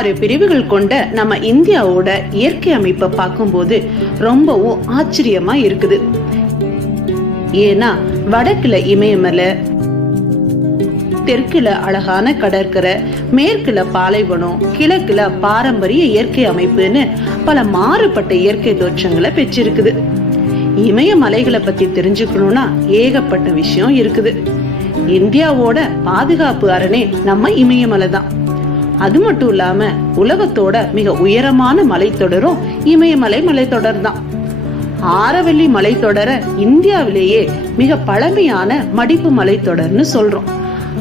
6 பிரிவுகள் கொண்ட நம்ம இந்தியாவோட இயற்கை அமைப்பை பார்க்கும்போது ரொம்பவும் ஆச்சரியமா இருக்குது. ஏன்னா வடக்குல இமயமலை, தெற்குல அழகான கடற்கரை, மேற்குல பாலைவனம், கிழக்குல பாரம்பரிய இயற்கை அமைப்புன்னு பல மாறுபட்ட இயற்கை தோற்றங்களை பெற்றிருக்குது. இமயமலைகளை பத்தி தெரிஞ்சுக்கணும்னா ஏகப்பட்ட விஷயம் இருக்குது. இந்தியாவோட பாதுகாப்பு அரணே நம்ம இமயமலை தான். அது மட்டும் இல்லாம உலகத்தோட மிக உயரமான மலைத்தொடரும் இமயமலை மலைத்தொடர் தான். ஆரவல்லி மலைத்தொடர இந்தியாவிலேயே மிக பழமையான மடிப்பு மலைத்தொடர்னு சொல்றோம்.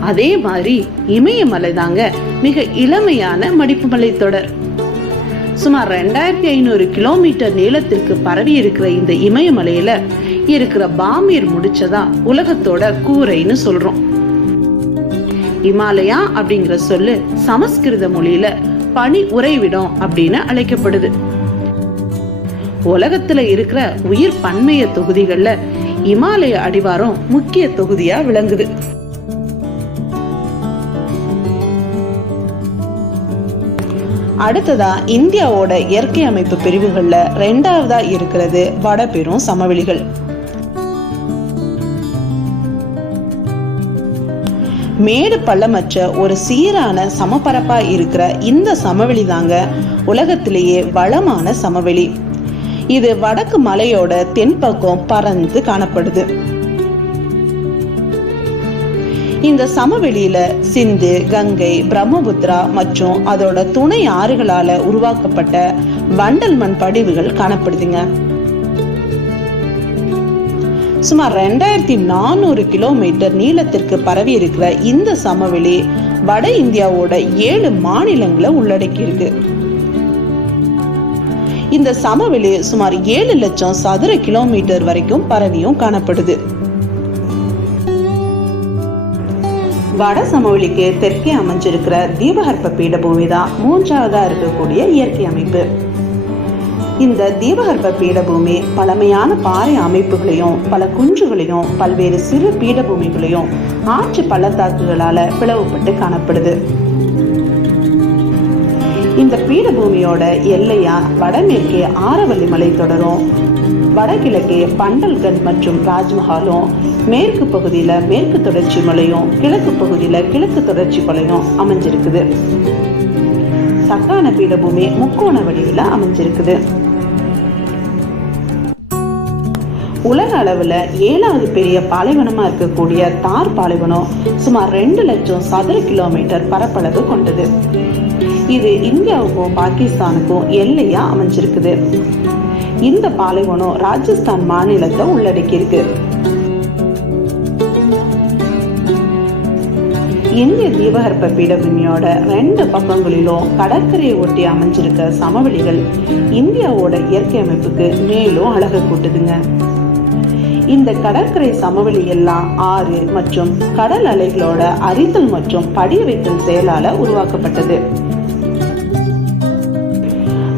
அதே மாதிரி இமயமலை தாங்க மிக இளமையான மடிப்பு மலைத்தொடர். சுமார் 2500 கிலோமீட்டர் நீளத்திற்கு பரவி இருக்கிற இந்த இமயமலையில இருக்கிற பாமீர் முடிச்சதா உலகத்தோட கூரைன்னு சொல்றோம். இமாலயா அப்படிங்கிற சொல்லு சமஸ்கிருத மொழியில பனி உறைவிடம் அப்படின்னு அழைக்கப்படுது. உலகத்துல இருக்கிற உயிர் பன்மைய தொகுதிகள்ல இமாலய அடிவாரம் முக்கிய தொகுதியா விளங்குது. அடுத்ததா இந்தியாவோட இயற்கை அமைப்பு பிரிவுகள்ல 2வதா இருக்கிறது வடபெரும் சமவெளிகள். மேடு பள்ளமற்ற ஒரு சீரான சமபரப்பா இருக்கிற இந்த சமவெளி தாங்க உலகத்திலேயே வளமான சமவெளி. இது வடக்கு மலையோட தென்பக்கம் பறந்து காணப்படுது. இந்த சமவெளியில சிந்து, கங்கை, பிரம்மபுத்திரா மற்றும் அதோட துணை ஆறுகளால உருவாக்கப்பட்ட வண்டல் மண் படிவுகள் காணப்படுதுங்க. சுமார் 2400 கிலோமீட்டர் நீளத்திற்கு பரவி இருக்கிற இந்த சமவெளி வட இந்தியாவோட 7 மாநிலங்களை உள்ளடக்கி இருக்கு. இந்த சமவெளி சுமார் 7 லட்சம் சதுர கிலோமீட்டர் வரைக்கும் பரவியும் காணப்படுது. வட சமவெளிக்கு தெற்கே அமைஞ்சிருக்கிற தீபகற்ப பீடபூமி தான் 3வதா இருக்கக்கூடிய இயற்கை அமைப்பு. இந்த தீபகற்ப பீடபூமி பழமையான பாறை அமைப்புகளையும் பல குன்றுகளையும் பல்வேறு சிறு பீடபூமிகளையும் ஆற்று பள்ளத்தாக்குகளால பிளவுபட்டு காணப்படுது. இந்த பீடபூமியோட எல்லையா வடமேற்கே ஆரவல்லி மலை தொடரும், வடகிழக்கே பண்டல்கண்ட் மற்றும் ராஜ்மஹாலும், மேற்கு பகுதியில மேற்கு தொடர்ச்சி மலையும், கிழக்கு பகுதியில கிழக்கு தொடர்ச்சி மலையும் அமைஞ்சிருக்குது. தக்கான பீடபூமி முக்கோண வடிவில் அமைஞ்சிருக்குது. உலக அளவுல 7வது பெரிய பாலைவனமா இருக்கக்கூடிய தார் பாலைவனம் சுமார் 2 லட்சம் சதுர கிலோமீட்டர் பரப்பளவு கொண்டது. இது இந்தியாவுக்கும் பாகிஸ்தானுக்கும் எல்லையா அமைஞ்சிருக்குது. இந்த பாலைவனம் ராஜஸ்தான் மாநிலத்தை உள்ளடக்கி இருக்கு. இந்திய தீபகற்ப பீடபூமியோட 2 பக்கங்களிலும் கடற்கரையை ஒட்டி அமைஞ்சிருக்க சமவெளிகள் இந்தியாவோட இயற்கை அமைப்புக்கு மேலும் அழகு கூட்டுதுங்க. இந்த கடற்கரை சமவெளி எல்லாம் ஆறு மற்றும் கடல் அலைகளோட அரித்தல் மற்றும் படிய வைத்தல் செயலால உருவாக்கப்பட்டது.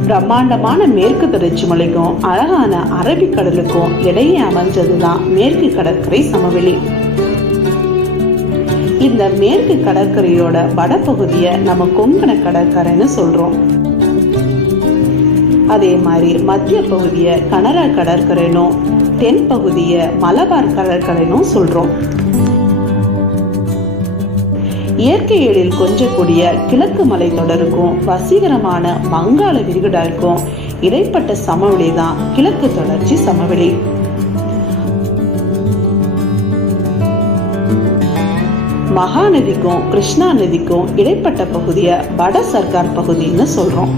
பிரம்மாண்டமான மேற்கு தொடர்ச்சி மலைக்கும் அழகான அரபிக்கடலுக்கும் இடையே அமைஞ்சதுதான் மேற்கு கடற்கரை சமவெளி. இந்த மேற்கு கடற்கரையோட வடபகுதிய நம்ம கொங்கண கடற்கரைன்னு சொல்றோம். அதே மாதிரி மத்திய பகுதிய கனரா கடற்கரைனும் தென் பகுதிய மலபார் கடற்கரைனும் சொல்றோம். இயற்கை எழில் கொஞ்சக்கூடிய கிழக்கு மலை தொடருக்கும் வசீகரமான வங்காள விரிகுடாருக்கும் இடைப்பட்ட சமவெளி தான் கிழக்கு தொடர்ச்சி சமவெளி. மகாநதிக்கும் கிருஷ்ணா நதிக்கும் இடைப்பட்ட பகுதிய வட சர்க்கார் பகுதின்னு சொல்றோம்.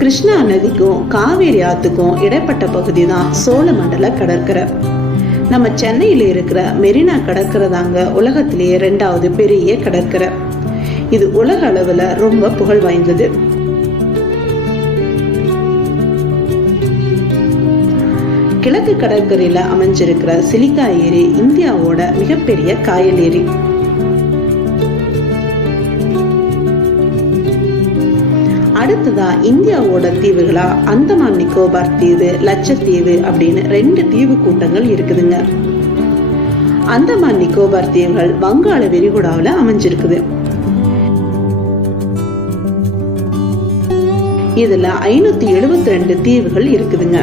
கிருஷ்ணா நதிக்கும் காவேரி ஆத்துக்கும் இடைப்பட்ட பகுதி தான் சோழமண்டல கடற்கரை. நம்ம சென்னையில இருக்கிற மெரினா கடற்கரை தாங்க உலகத்திலேயே 2வது பெரிய கடற்கரை. இது உலக அளவுல ரொம்ப புகழ் வாய்ந்தது. கிழக்கு கடற்கரையில அமைஞ்சிருக்கிற சிலிக்கா ஏரி இந்தியாவோட மிகப்பெரிய காயல் ஏரி. அடுத்ததா இந்தியாவோட தீவுகளா அந்தமான் நிக்கோபார் தீவு, லட்சத்தீவு அப்படின்னு 2 தீவு கூட்டங்கள் இருக்குதுங்க. அந்தமான் நிக்கோபார் தீவுகள் வங்காள விரிகுடாவில் அமைஞ்சிருக்குது. இதுல 572 தீவுகள் இருக்குதுங்க.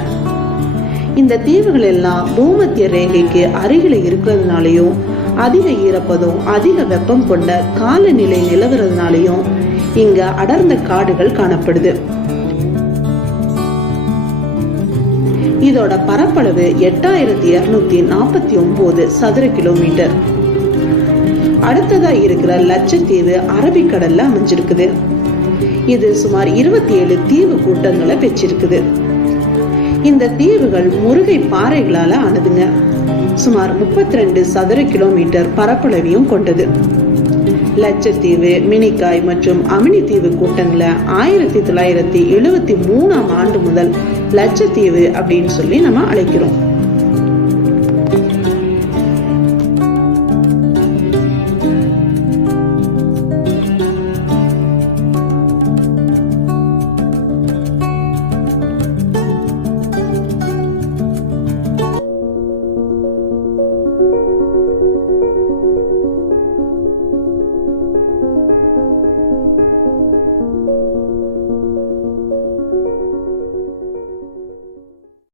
இந்த தீவுகள் எல்லாம் பூமத்திய ரேகைக்கு அருகில இருக்கிறதுனாலயும், அதிக ஈரப்பதம், அதிக வெப்பம் கொண்ட காலநிலை நிலவுறதுனாலயும் இங்க அடர்ந்த காடுகள் காணப்படுது. இதோட பரப்பளவு 8249 சதுர கிலோமீட்டர். அடுத்ததா இருக்கிற லட்சத்தீவு அரபிக்கடல்ல அமைஞ்சிருக்குது. இது சுமார் 27 தீவு கூட்டங்களை பெற்றிருக்குது. இந்த தீவுகள் முருகை பாறைகளால ஆனதுங்க. சுமார் 32 சதுர கிலோமீட்டர் பரப்பளவையும் கொண்டது. லட்சத்தீவு, மினிக்காய் மற்றும் அமினி தீவு கூட்டங்களை 1973 ஆண்டு முதல் லட்சத்தீவு அப்படின்னு சொல்லி நம்ம அழைக்கிறோம்.